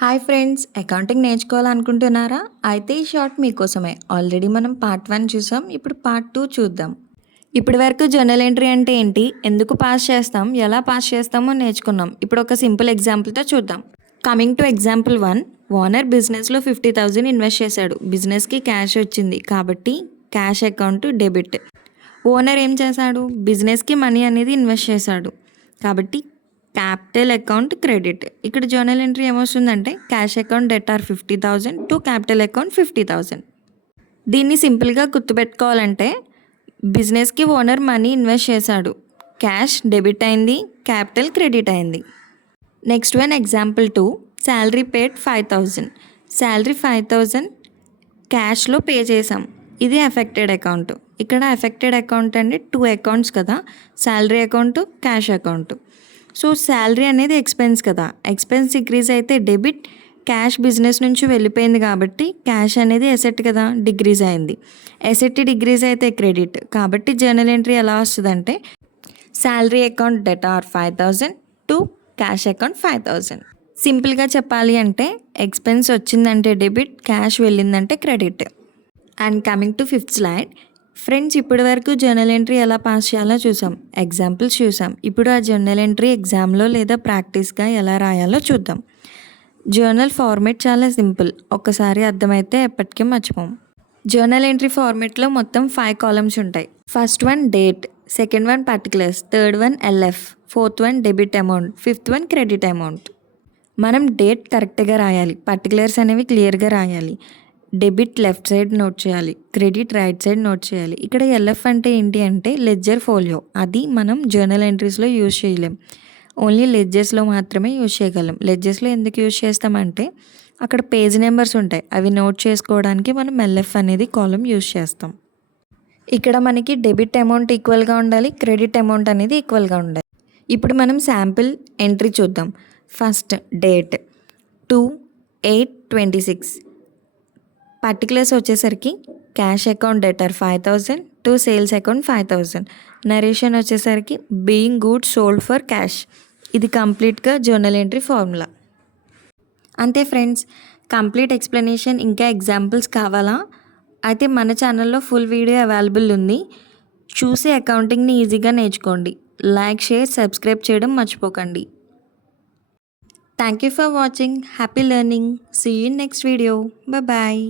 Hi friends, accounting నేర్చుకోవాలనుకుంటున్నారా? అయితే ఈ short మీకోసమే. ఆల్రెడీ మనం పార్ట్ 1 చూసాం. ఇప్పుడు పార్ట్ 2 చూద్దాం. ఇప్పటి వరకు జర్నల్ ఎంట్రీ అంటే ఏంటి, ఎందుకు పాస్ చేస్తాం, ఎలా పాస్ చేస్తామో నేర్చుకున్నాం. ఇప్పుడు ఒక సింపుల్ ఎగ్జాంపుల్తో చూద్దాం. కమింగ్ టు ఎగ్జాంపుల్ 1, ఓనర్ బిజినెస్లో 50,000 ఇన్వెస్ట్ చేశాడు. బిజినెస్కి క్యాష్ వచ్చింది కాబట్టి క్యాష్ అకౌంట్ డెబిట్. ఓనర్ ఏం చేశాడు, బిజినెస్కి మనీ అనేది ఇన్వెస్ట్ చేశాడు కాబట్టి క్యాపిటల్ అకౌంట్ క్రెడిట్. ఇక్కడ జర్నల్ ఎంట్రీ ఏమొస్తుందంటే cash account debtor 50,000 to capital account 50,000. దీన్ని సింపుల్గా గుర్తుపెట్టుకోవాలంటే బిజినెస్కి ఓనర్ మనీ ఇన్వెస్ట్ చేశాడు, క్యాష్ డెబిట్ అయింది, క్యాపిటల్ క్రెడిట్ అయింది. Next one example 2, salary paid 5,000. Salary 5,000 క్యాష్లో పే చేసాం, ఇది ఎఫెక్టెడ్ అకౌంట్. ఇక్కడ ఎఫెక్టెడ్ అకౌంట్ అంటే 2 అకౌంట్స్ కదా, salary account, cash account. So salary అనేది ఎక్స్పెన్స్ కదా, ఎక్స్పెన్స్ డిక్రీజ్ అయితే డెబిట్, క్యాష్ బిజినెస్ నుంచి వెళ్ళిపోయింది కాబట్టి క్యాష్ అనేది ఎసెట్ కదా, డిక్రీజ్ అయింది. ఎసెట్ డిక్రీజ్ అయితే క్రెడిట్. కాబట్టి జర్నల్ ఎంట్రీ ఎలా వస్తుందంటే salary account debtor 5,000 to cash account 5,000. సింపుల్గా చెప్పాలి అంటే ఎక్స్పెన్స్ వచ్చిందంటే డెబిట్, క్యాష్ వెళ్ళిందంటే credit. And coming to 5th slide. Friends, ఇప్పటి వరకు జర్నల్ ఎంట్రీ ఎలా పాస్ చేయాలో చూసాం, ఎగ్జాంపుల్స్ చూసాం. ఇప్పుడు ఆ జర్నల్ ఎంట్రీ ఎగ్జామ్లో లేదా ప్రాక్టీస్గా ఎలా రాయాలో చూద్దాం. జర్నల్ ఫార్మేట్ చాలా సింపుల్, ఒక్కసారి అర్థమైతే ఎప్పటికీ మర్చిపోం. జర్నల్ ఎంట్రీ ఫార్మేట్లో మొత్తం 5 కాలమ్స్ ఉంటాయి. First one date, second one particulars, third one LF, fourth one debit amount, fifth one credit amount. మనం డేట్ కరెక్ట్గా రాయాలి, పర్టికులర్స్ అనేవి క్లియర్గా రాయాలి, డెబిట్ లెఫ్ట్ సైడ్ నోట్ చేయాలి, క్రెడిట్ రైట్ సైడ్ నోట్ చేయాలి. ఇక్కడ ఎల్ఎఫ్ అంటే ఏంటి అంటే లెడ్జర్ ఫోలియో, అది మనం జర్నల్ ఎంట్రీస్లో యూజ్ చేయలేం, ఓన్లీ లెడ్జర్స్లో మాత్రమే యూజ్ చేయగలం. లెడ్జర్స్లో ఎందుకు యూజ్ చేస్తామంటే అక్కడ పేజ్ నెంబర్స్ ఉంటాయి, అవి నోట్ చేసుకోవడానికి మనం ఎల్ఎఫ్ అనేది కాలం యూజ్ చేస్తాం. ఇక్కడ మనకి డెబిట్ అమౌంట్ ఈక్వల్గా ఉండాలి, క్రెడిట్ అమౌంట్ అనేది ఈక్వల్గా ఉండాలి. ఇప్పుడు మనం శాంపిల్ ఎంట్రీ చూద్దాం. ఫస్ట్ డేట్ 2/8/26, పర్టికులర్స్ వచ్చేసరికి cash account debtor 5,000 to sales account 5,000. Narration వచ్చేసరికి being goods sold for cash. ఇది కంప్లీట్గా జర్నల్ ఎంట్రీ ఫార్ములా. అంతే ఫ్రెండ్స్, కంప్లీట్ ఎక్స్ప్లెనేషన్ ఇంకా ఎగ్జాంపుల్స్ కావాలా? అయితే మన ఛానల్లో ఫుల్ వీడియో అవైలబుల్ ఉంది, చూసి అకౌంటింగ్ని ఈజీగా నేర్చుకోండి. లైక్, షేర్, సబ్స్క్రైబ్ చేయడం మర్చిపోకండి. Thank you for watching. Happy learning. See you in next video. Bye.